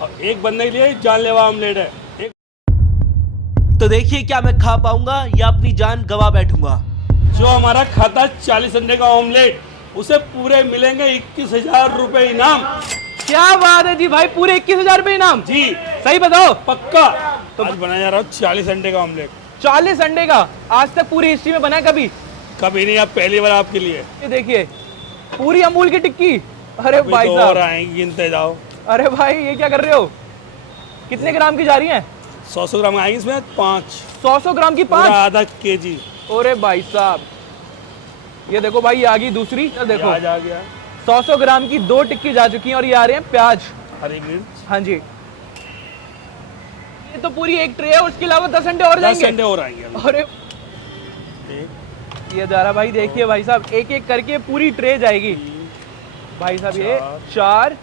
और एक बंदे के लिए जानलेवा ऑमलेट है। एक तो देखिए क्या मैं खा पाऊंगा या अपनी जान गवा बैठूंगा। जो हमारा खाता 40 अंडे का ऑमलेट, उसे पूरे मिलेंगे 21,000 रुपए इनाम। क्या बात है जी भाई, पूरे 21,000 रुपए इनाम। जी सही बताओ। पक्का। तो आज बनाया जा रहा हूँ 40 अंडे का ऑमलेट। 40 अंडे का आज तक पूरी हिस्ट्री में बना है कभी? कभी नहीं, आप पहली बार आपके लिए। ये देखिए पूरी अमूल की टिक्की। अरे अभी भाई तो साहब, और आएंगी, गिनते जाओ। अरे भाई ये क्या कर रहे हो? कितने ग्राम की जा रही है? 100 ग्राम आएंगी इसमें 5। 100 ग्राम की पूरा 5। आधा केजी। अरे भाई साहब, ये देखो भाई, ये आ गई दूसरी। ये देखो प्याज आ गया, 100 ग्राम की 2 टिक्की जा चुकी हैं और ये आ रहे हैं प्याज। हरी मिर्च। हाँ जी, ये तो पूरी एक ट्रे है, उसके अलावा 10 अंडे और 10 जाएंगे। अंडे और आएंगे अभी। अरे एक, ये जा रहा भाई, देखिए भाई साहब, एक एक करके पूरी ट्रे जाएगी भाई साहब। ये 4।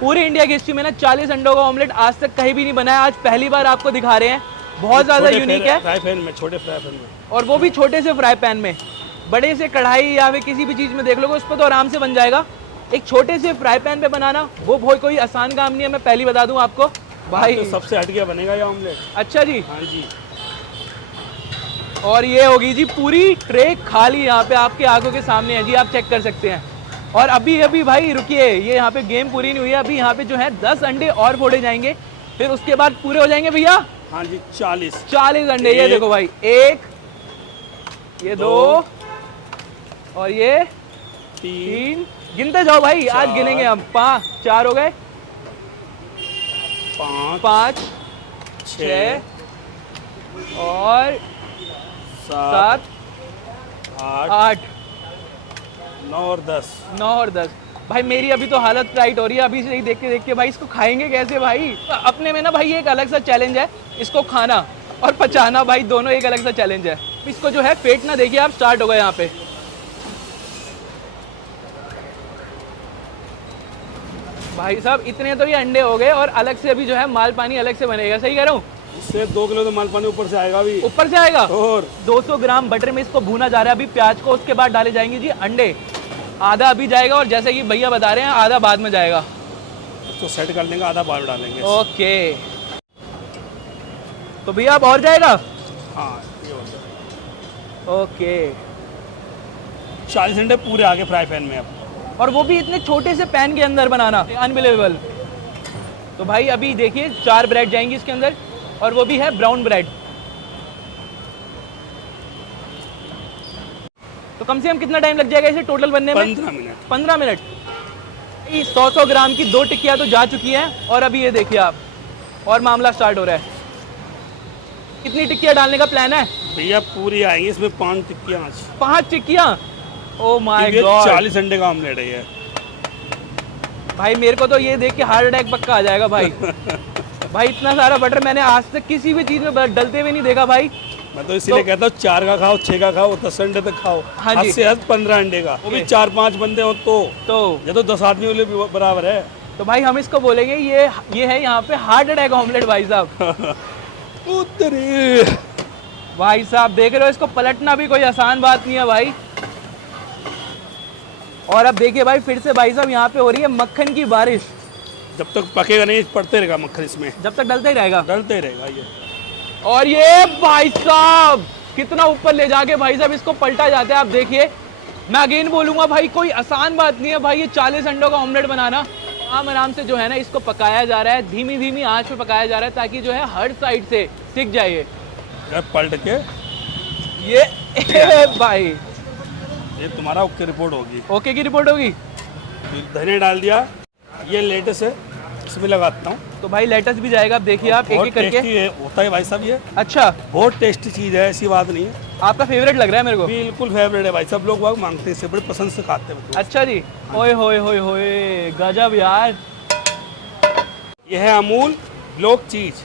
पूरी इंडिया की हिस्ट्री में ना 40 अंडों का ऑमलेट आज तक कहीं भी नहीं बनाया, आज पहली बार आपको दिखा रहे हैं। बहुत ज्यादा यूनिक है। फ्राई पैन में, छोटे फ्राई पैन में, और वो भी छोटे से फ्राई पैन में। बड़े से कढ़ाई या फिर किसी भी चीज में देख लोगे उस पर तो आराम से बन जाएगा। एक छोटे से फ्राई पैन पे बनाना वो बहुत कोई आसान काम नहीं है, मैं पहली बता दूं आपको भाई। तो सबसे हटके बनेगा ये ऑमलेट। अच्छा जी। हाँ जी। और ये होगी जी पूरी ट्रे खाली, यहाँ पे आपके आंखों के सामने है जी, आप चेक कर सकते हैं। और अभी अभी भाई रुकिए, ये यहाँ पे गेम पूरी नहीं हुई है। अभी यहाँ पे जो है 10 अंडे और फोड़े जाएंगे, फिर उसके बाद पूरे हो जाएंगे भैया। हाँ जी, 40 अंडे। ये देखो भाई, 1, ये 2 और ये 3। गिनते जाओ भाई, आज गिनेंगे हम। 4 हो गए, 5 6 और 7 8 9 और 10। 9 और 10। भाई मेरी अभी तो हालत टाइट हो रही है अभी से ही देख के भाई। इसको खाएंगे कैसे भाई? अपने में ना भाई एक अलग सा चैलेंज है, इसको खाना और पचाना भाई दोनों एक अलग सा चैलेंज है। इसको जो है फेंटना देखिए आप, स्टार्ट हो गया यहाँ पे। भाई साहब इतने तो ये अंडे हो गए और अलग से अभी जो है माल पानी अलग से बनेगा। सही कह रहा हूँ? उससे 2 किलो तो माल पानी ऊपर से आएगा अभी। ऊपर से आएगा। और 200 ग्राम बटर में इसको भूना जा रहा है अभी प्याज को। उसके बाद डाले जाएंगे जी अंडे। आधा अभी जाएगा और जैसे कि भैया बता रहे हैं आधा बाद में जाएगा। तो सेट कर लेंगे, आधा बाद डालेंगे। ओके, तो भैया अब और जाएगा। हाँ ये हो गया। ओके, 40 अंडे पूरे आगे फ्राई पैन में अब। और वो भी इतने छोटे से पैन के अंदर बनाना, अनबिलीवेबल। तो भाई अभी देखिए 4 ब्रेड जाएंगी इसके अंदर, और वो भी है ब्राउन ब्रेड। तो कम से कम कितना टाइम लग जाएगा इसे टोटल बनने में? 15 मिनट। 15 मिनट। 100 ग्राम की 2 टिक्कियाँ तो जा चुकी हैं और अभी ये देखिए आप, और मामला स्टार्ट हो रहा है। कितनी टिक्कियाँ डालने का प्लान है भैया? पूरी आएंगी इसमें 5 टिक्कियाँ आज। 5 टिक्कियाँ? Oh my God. 40 अंडे का ऑमलेट है ये। भाई मेरे को तो ये देख के हार्ट अटैक पक्का आ जाएगा भाई। भाई इतना सारा बटर मैंने आज तक किसी भी चीज में डलते हुए नहीं देखा भाई। मैं तो इसीलिए कहता हूँ 4 का खाओ, 6 का खाओ, 10 अंडे तक खाओ। हाँ जी। हद से हद 15 अंडे का, वो भी 4-5 बंदे हो तो ये तो 10 आदमी वाले बराबर है। तो भाई हम इसको बोलेंगे ये है यहाँ पे हार्ट अटैक ऑमलेट भाई साहब। उतरी भाई साहब देख रहे हो, इसको पलटना भी कोई आसान बात नहीं है भाई। और अब देखिए भाई फिर से भाई साहब यहाँ पे हो रही है मक्खन की बारिश। जब तक पकेगा नहीं पड़ते रहेगा मक्खन इसमें, जब तक डलता ही रहेगा, डलते ही रहेगा ये। और ये भाई साहब कितना ऊपर ले जाके भाई साहब इसको पलटा जाता है। आप देखिए, मैं अगेन बोलूंगा भाई कोई आसान बात नहीं है भाई ये 40 अंडों का ऑमलेट बनाना। आराम से जो है ना इसको पकाया जा रहा है, धीमी धीमी आंच पे पकाया जा रहा है, ताकि जो है हर साइड से सिक जाए ये। पलट के ये भाई ये तुम्हारा ओके रिपोर्ट होगी। ओके की रिपोर्ट होगी। धनिया डाल दिया, ये लेटेस्ट है, इसमें लगाता हूँ। तो भाई लेटस भी जाएगा, आप देखिए आप एक एक करके। होता है भाई साहब ये। अच्छा, बहुत टेस्टी चीज़ है, ऐसी बात नहीं है। आपका फेवरेट लग रहा है मेरे को। बिल्कुल फेवरेट है भाई, सब लोग वहाँ मांगते हैं, इसे बड़े पसंद से खाते हैं। अच्छा जी, ओए होए होए होए, गजब यार। ये है अमूल लोक चीज।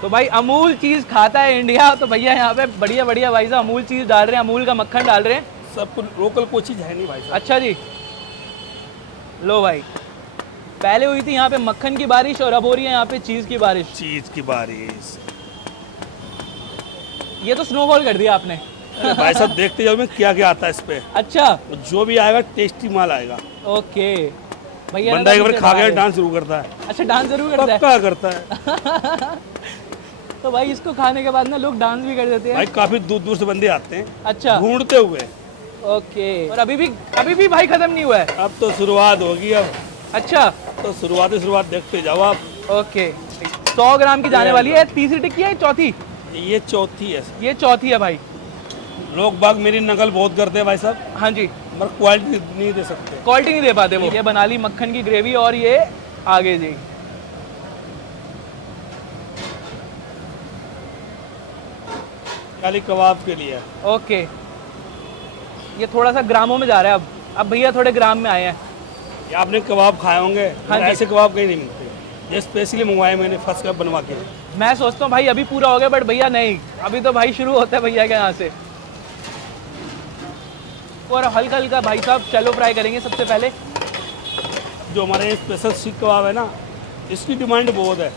तो भाई अमूल चीज खाता है इंडिया, तो भैया यहाँ पे बढ़िया बढ़िया भाई साहब अमूल चीज डाल रहे हैं, अमूल का मक्खन डाल रहे हैं। सब कुछ लोकल कोई चीज है नहीं भाई साहब। अच्छा जी, लो भाई, पहले हुई थी यहाँ पे मक्खन की बारिश और अब हो रही है यहाँ पे चीज की बारिश। चीज की बारिश। ये तो स्नोफॉल कर दिया आपने। अरे भाई साहब देखते जाओ में क्या क्या आता है इस पे। अच्छा, जो भी आएगा टेस्टी माल आएगा। ओके। भैया बंदा एक बार खा गया डांस शुरू करता है, अच्छा डांस जरूर करता है। पक्का करता है। तो भाई इसको खाने के बाद ना लोग डांस भी कर देते हैं। भाई काफी दूर दूर से बंदे आते हैं अच्छा ढूंढते हुए। ओके, और अभी भी भाई खत्म नहीं हुआ है। अब तो शुरुआत होगी, अब अच्छा तो शुरुआत देखते जाओ आप। ओके, 100 ग्राम की जाने वाली है। तीसरी टिक्की है, चौथी? ये चौथी है। ये चौथी है भाई। लोग बाग मेरी नकल बहुत करते हैं भाई साहब, हाँ जी, मगर क्वालिटी नहीं दे सकते। क्वालिटी नहीं दे पाते वो। ये बना ली मक्खन की ग्रेवी और ये आगे जी। खाली कबाब के लिए। ओके, ये थोड़ा सा ग्रामों में जा रहा है अब भैया थोड़े ग्राम में आए हैं। ये आपने कबाब खाए होंगे, हाँ जी। ऐसे कबाब कहीं नहीं मिलते। ये स्पेशली मंगवाए मैंने फर्स्ट क्लास बनवा के। मैं सोचता हूँ भाई अभी पूरा हो गया, बट भैया नहीं, अभी तो भाई शुरू होता है भैया के यहाँ से। और हल्का हल्का भाई साहब चलो फ्राई करेंगे सबसे पहले। जो हमारे स्पेशल सीख कबाब है ना, इसकी डिमांड बहुत है।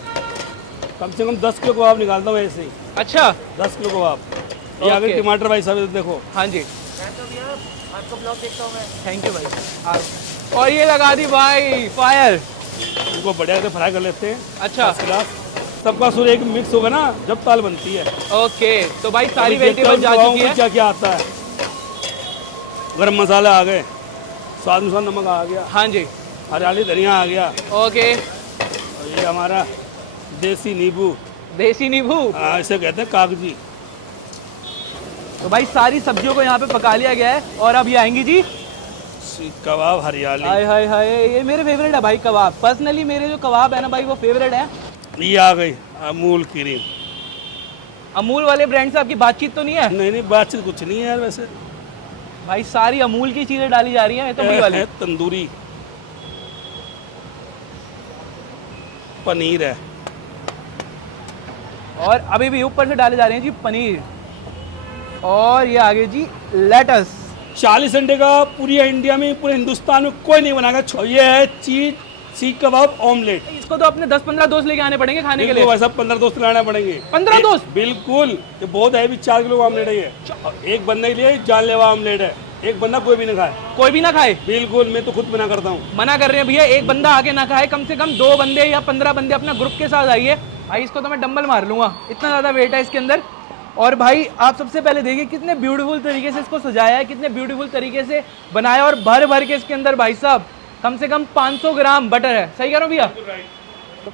कम से कम 10 किलो कबाब निकालता हूँ ऐसे ही। अच्छा 10 किलो कबाब। ये आगे ओके। टमाटर भाई साहब देखो। हाँ जी, आपका ब्लॉग देखता हूँ मैं। थैंक यू भाई। और ये लगा दी भाई फायर। इनको बढ़िया से फ्राई कर लेते हैं। अच्छा फर्स्ट क्लास। सबका सुर एक मिक्स होगा ना जब ताल बनती है। ओके, तो भाई सारी अभी देखते हैं वेजिटेबल जा कबाबों चुकी में है। क्या क्या आता है। गरम मसाला आ गए, स्वाद अनुसार नमक आ गया, हाँ जी, हरियाली धनिया आ गया, ओके, और ये हमारा देसी नींबू, देसी नींबू। इसे कहते हैं कागजी। तो भाई सारी सब्जियों को यहाँ पे पका लिया गया है और अब ये आएंगी जी सीख कबाब हरियाली। हाय हाय हाय, ये मेरे फेवरेट है भाई कबाब। पर्सनली मेरे जो कबाब है ना भाई वो फेवरेट है। ये आ गई अमूल क्रीम। अमूल वाले ब्रांड से आपकी बातचीत तो नहीं है? नहीं नहीं, बातचीत कुछ नहीं है यार। वैसे भाई सारी अमूल की चीजें डाली जा रही हैं। ये तो वही वाली है तंदूरी पनीर है, और अभी भी ऊपर से डाले जा रहे हैं जी पनीर। और ये आगे जी लेटस। 40 अंडे का पूरी इंडिया में, पूरे हिंदुस्तान में कोई नहीं बनाएगा। ये है चीज सीख कबाब ऑमलेट। इसको तो अपने 10-15 दोस्त लेके आने पड़ेंगे खाने के लिए। वैसा 15 दोस्त लाना पड़ेंगे। 15 दोस्त? बिल्कुल, ये बहुत है भी। 4 किलो का ऑमलेट है ये। एक बंदे के लिए जानलेवा ऑमलेट है। एक बंदा कोई भी ना खाए। कोई भी ना खाए? बिल्कुल, मैं तो खुद मना करता हूँ। मना कर रहे हैं भैया, एक बंदा आके ना खाए। कम से कम 2 बंदे या 15 बंदे अपना ग्रुप के साथ आइए। भाई इसको तो मैं डंबल मार लूंगा, इतना ज्यादा वेट है इसके अंदर। और भाई आप सबसे पहले देखिए कितने ब्यूटीफुल तरीके से इसको सजाया है, कितने ब्यूटीफुल तरीके से बनाया, और भर भर के इसके अंदर भाई साहब कम से कम 500 ग्राम बटर है। सही कह रहा हूँ भैया?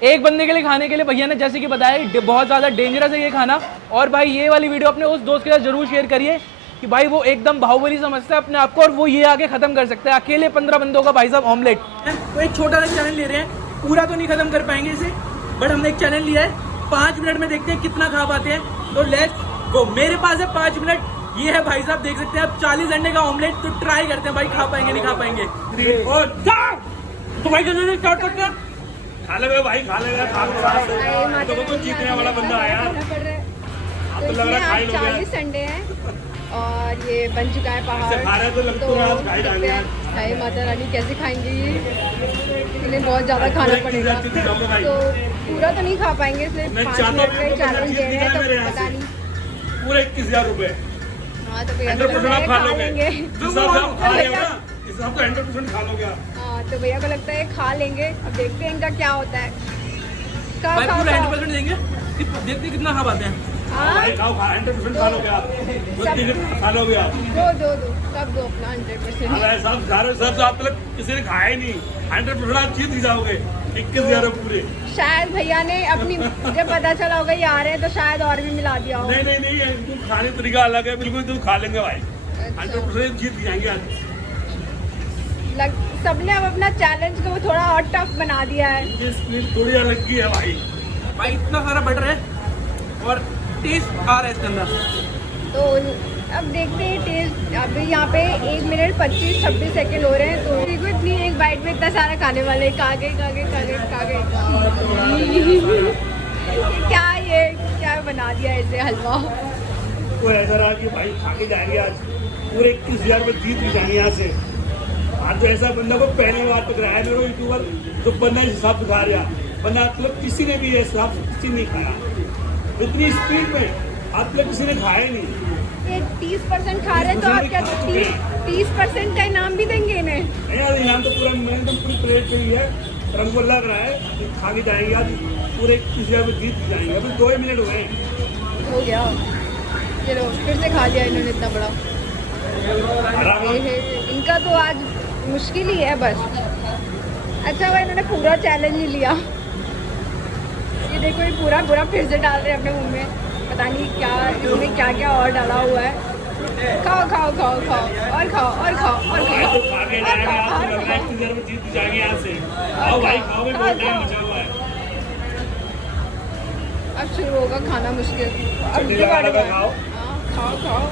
एक बंदे के लिए खाने के लिए भैया ने जैसे कि बताया बहुत ज़्यादा डेंजरस है ये खाना। और भाई ये वाली वीडियो अपने उस दोस्त के साथ जरूर शेयर करिए कि भाई वो एकदम बाहुबली समझता है अपने आप को, और वो ये आगे खत्म कर सकता है अकेले 15 बंदों का भाई साहब ऑमलेट। तो एक छोटा सा चैनल ले रहे हैं, पूरा तो नहीं खत्म कर पाएंगे इसे, बट हमने एक चैनल लिया है। 5 मिनट में देखते हैं कितना खा पाते हैं। तो लेट्स गो। मेरे पास है 5 मिनट। ये है भाई साहब, देख सकते हैं आप 40 अंडे का ऑमलेट। तो ट्राई करते हैं भाई खा पाएंगे नहीं खा पाएंगे। 3 4 तो भाई जल्दी स्टार्ट करते हैं। खा लेगा भाई, खा लेगा। तो कुछ जीतने वाला बंदा आया। तो इसमें आज 40 अंडे हैं और ये बन चुका है पहाड़। खा रहे तो लगता है आज खा ही डालेंगे। हाय माता रानी, कैसे खाएंगे ये? इन्हें बहुत ज़्यादा खाना पड़ेगा, तो पूरा तो नहीं खा पाएंगे। सिर्फ 5 मिनट का चैलेंज दे रहे हैं, तो पता नहीं। पूरे 21,000 रुपए। हाँ तो भैया 100% आप खा खा लोगे। लेंगे। जिस हिसाब से आप खा रहे हो ना, इस हिसाब से 100% खा लोगे आप। हाँ तो भैया को लगता है खा लेंगे। अब देखते हैं इनका क्या होता है। खा भाई खा पूरा खा। 100% देंगे, देखते कितना खा पाते हैं। हाँ भाई खाओ, 100% खा लोगे आप। खा लोगे आप। दो सब दो अपना 100%। हमारे सब खा रहे हो, सब आप तक किसी ने खाया ही नहीं। 100% आप जीत ही जाओगे। 21,000 पूरे। शायद भैया ने अपनी जब पता चला होगा ये आ रहे हैं तो शायद और भी मिला दिया होगा। नहीं, तुम खाने का तरीका अलग है बिल्कुल। तुम खा लेंगे भाई। 100% जीत जाएंगे आज। सबने अब अपना चैलेंज को थोड़ा और टफ बना दिया है। ये स्प्लिट थोड़ी अलग की है भाई। भाई इतना सारा बटर है और टेस्ट आ रहा है इसके अंदर। तो अब देखते हैं टेस्ट। अभी यहाँ पे 1 मिनट 25-26 सेकेंड हो रहे हैं। तो देखो इतनी एक बाइट में इतना सारा खाने वाले। कागे क्या बना दिया ऐसे हलवा। तो ऐसा रहा कि भाई खा के जाएंगे आज। पूरे 21,000 में जीत भी जाएंगे यहाँ से। आज जो ऐसा बंदा को पहली बार पकड़ाया मेरे यूट्यूबर, तो बंदा इस हिसाब से खा रहा। बंदा मतलब किसी ने भी हिसाब से किसी नहीं खाया। इतनी स्पीड में आप लोग किसी ने खाया नहीं। ये 30% खा रहे हैं तो आप क्या 30% का इनाम भी देंगे इन्हें? नहीं यार, यहाँ तो पूरा मैंने तो पूरी प्लेट पे ही है, और हमको लग रहा है कि खा के जाएंगे आज पूरे 21,000 में जीत जाएंगे। अभी 2 ही मिनट हुए हैं। हो गया, चलो फिर से खा लिया इन्होंने इतना बड़ा। आराम इनका तो आज मुश्किल ही है बस। अच्छा हुआ इन्होंने पूरा चैलेंज ही लिया। ये देखो ये पूरा पूरा फिर से डाल रहे हैं अपने मुंह में, पता नहीं क्या इसमें क्या क्या और डाला हुआ है। खाओ खाओ खाओ खाओ और खाओ और खाओ और खाओ तो खा के जाएंगे आज, तो लग रहा है 21,000 में जीत जाएंगे यहाँ से। आओ भाई खाओ, में बहुत टाइम बचा हुआ है। अब शुरू होगा खाना मुश्किल। अब चटनी लगा लगा खाओ। हाँ, खाओ खाओ,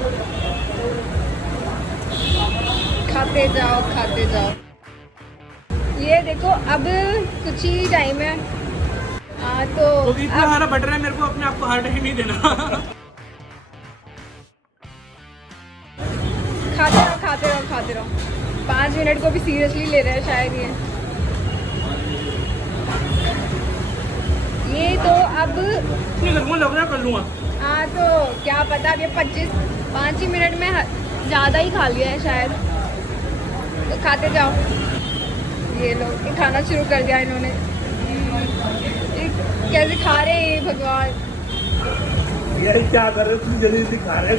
खाते जाओ खाते जाओ। ये देखो अब कुछ ही टाइम है। तो इतना सारा बटर है, मेरे को अपने आप को हार्ट अटैक नहीं देना। खाते रहो खाते रहो खाते रहो। 5 मिनट को भी सीरियसली ले रहे हैं शायद ये तो अब कर लूंगा। हाँ तो क्या पता, अब ये 5 ही मिनट में ज़्यादा ही खा लिया है शायद। तो खाते जाओ। ये लोग खाना शुरू कर दिया इन्होंने। ये कैसे खा रहे हैं ये भगवान। ये क्या कर रहे हो तुम, जल्दी जल्दी खा रहे हो,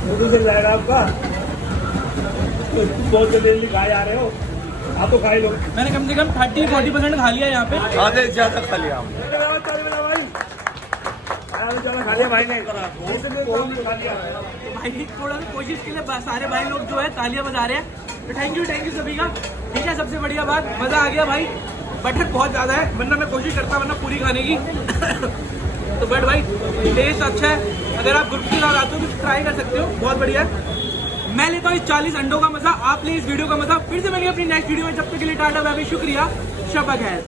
फोटो से जाएगा आपका। तो तुम बहुत जल्दी जल्दी खाए आ रहे हो, आप तो खा ही लो। मैंने कम से कम 30-40% खा लिया यहाँ पे। आधे से ज्यादा खा लिया हम। ज्यादा खा लिया भाई ने, खा लिया भाई थोड़ा सा कोशिश के लिए सारे भाई लोग जो है तालियां बजा रहे हैं, तो थैंक यू सभी का। ठीक है, सबसे बढ़िया बात, मजा आ गया भाई। बटर बहुत ज्यादा है, वरना मैं कोशिश करता वरना पूरी खाने की। तो बट भाई टेस्ट अच्छा है, अगर आप ग्रुप के साथ आते हो तो ट्राई कर सकते हो, बहुत बढ़िया है। मैं लेता हूँ इस 40 अंडों का मजा, आप ले इस वीडियो का मजा। फिर से मिलेंगे अपनी नेक्स्ट वीडियो में, जब तक के लिए टाटा बाय बाय, शुक्रिया, शब्बा खैर।